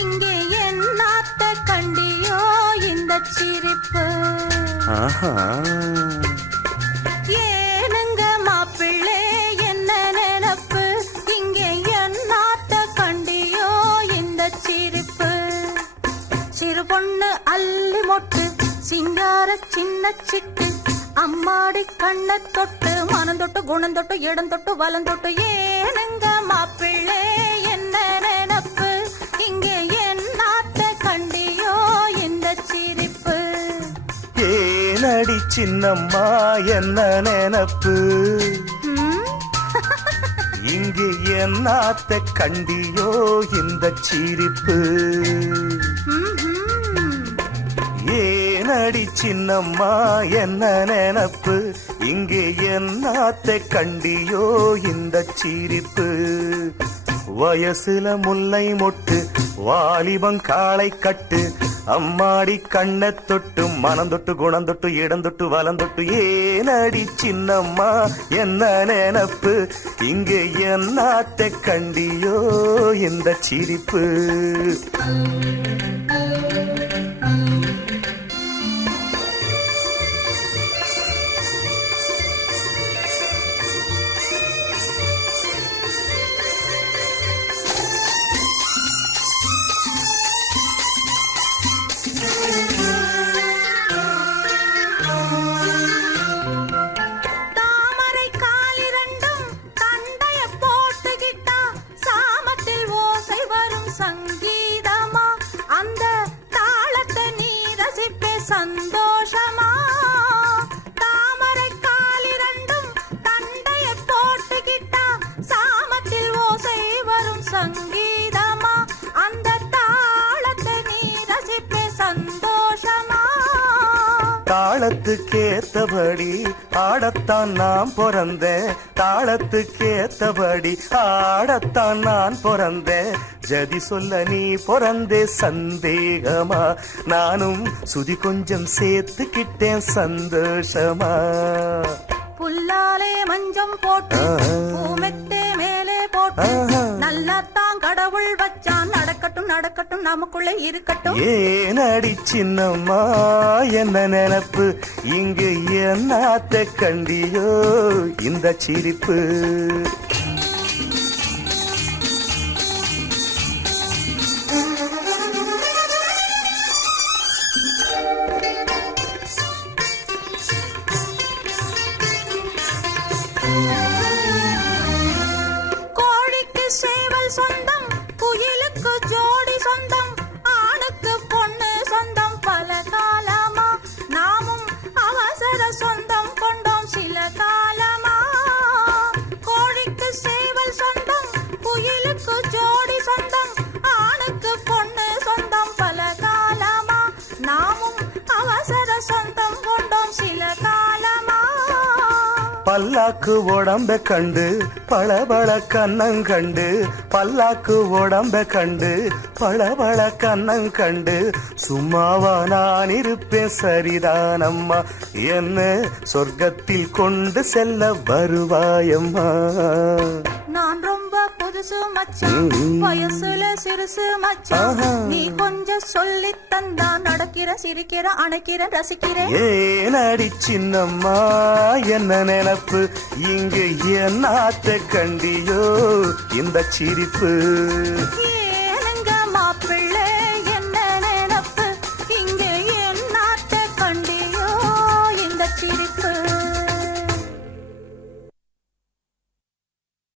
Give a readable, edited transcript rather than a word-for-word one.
இங்கே என்னாத்த கண்டியோ இந்த சிரிப்பு. ஏனுங்க மாப்பிள்ளை என்ன நினப்பு, இங்கே என்னாத்த கண்டியோ இந்த சிரிப்பு. சிறு பொண்ணு அள்ளி மொட்டு சிங்கார சின்ன சிட்டு, அம்மாடி கண்ண தொட்டு மனம் தொட்டு குணம் தொட்டு இடம் தொட்டு வலம் தொட்டு. ஏனுங்க மாப்பிள்ளை என்ன நினப்பு, இங்கே என்னாத்த கண்டியோ இந்த சிரிப்பு. ஏனடி சின்னம்மா என்ன நினப்பு, இங்கே என்னாத்த கண்டியோ இந்த சிரிப்பு. ஏனடி சின்னம்மா என்ன நினப்பு, இங்கே என்னாத்த கண்டியோ இந்த சிரிப்பு. வயசுல முல்லை மொட்டு வாலிபம் காளை கட்டு, அம்மாடி கண்ண தொட்டு மனம் தொட்டு குணம் தொட்டு இடம் தொட்டு வலம் தொட்டு. ஏனடி சின்னம்மா என்ன நினப்பு, இங்கே என்னாத்த கண்டியோ இந்த சிரிப்பு. சங்கீதமா அந்த தாளத்தை நீ ரசிப்பே சந்தோஷமா. தாமரை காலிரண்டும் தண்டைய போட்டுக்கிட்டா சாமத்தில் ஓசை வரும் சங்கீதமா, அந்த தாளத்தை நீ ரசிப்பே சந்தோஷமா. தாளத்துக்கேத்தபடி ஆடத்தான் நான் பிறந்தேன், தாளத்துக்கேத்தபடி ஆடத்தான் நான் பிறந்தேன். ஜதி சொல்ல நீ பிறந்தே சந்தேகமா, நானும் சுதி கொஞ்சம் சேர்த்துக்கிட்டேன் சந்தோஷமா. புல்லாலே மஞ்சம் போட்டு பூமெத்தே மேலே போட்டு நல்லாத்தான் கடவுள் வச்சான். நடக்கட்டும் நடக்கட்டும் நமக்குள்ளே இருக்கட்டும். ஏனடி சின்னம்மா என்ன நினப்பு, இங்கு என்னாத்த கண்டியோ இந்த சிரிப்பு. கோழிக்கு சேவல் சொந்தம், குயிலுக்கு ஜோடி சொந்தம், ஆணுக்கு பொண்ணு சொந்தம். பல காலமா நாமும் அவசர சொந்தம் கொண்டோம் சில காலமா. கோழிக்கு சேவல் சொந்தம், குயிலுக்கு ஜோடி சொந்தம், ஆணுக்கு பொண்ணு சொந்தம். பல காலமா நாமும் அவசர சொந்தம் கொண்டோம் சில காலமா. பல்லாக்கு உடம்ப கண்டு பளபள கண்ணங்கண்டு, பல்லாக்கு உடம்ப கண்டு பளபள கண்ணங்கண்டு. சும்மாவா நான் இருப்பேன் சரிதானம்மா, என்ன சொர்க்கத்தில் கொண்டு செல்ல வருவாயம்மா. நான் ரொம்ப புதுசு மச்சான், வயசுல சிறுசு மச்சான். நீ கொஞ்சம் சொல்லி தந்தா நடக்கிற சிரிக்கிற அணைக்கிற ரசிக்கிறேன். ஏனடி சின்னம்மா என்ன நினப்பு, இங்கு என்னாத்த கண்டியோ இந்த சிரிப்பு.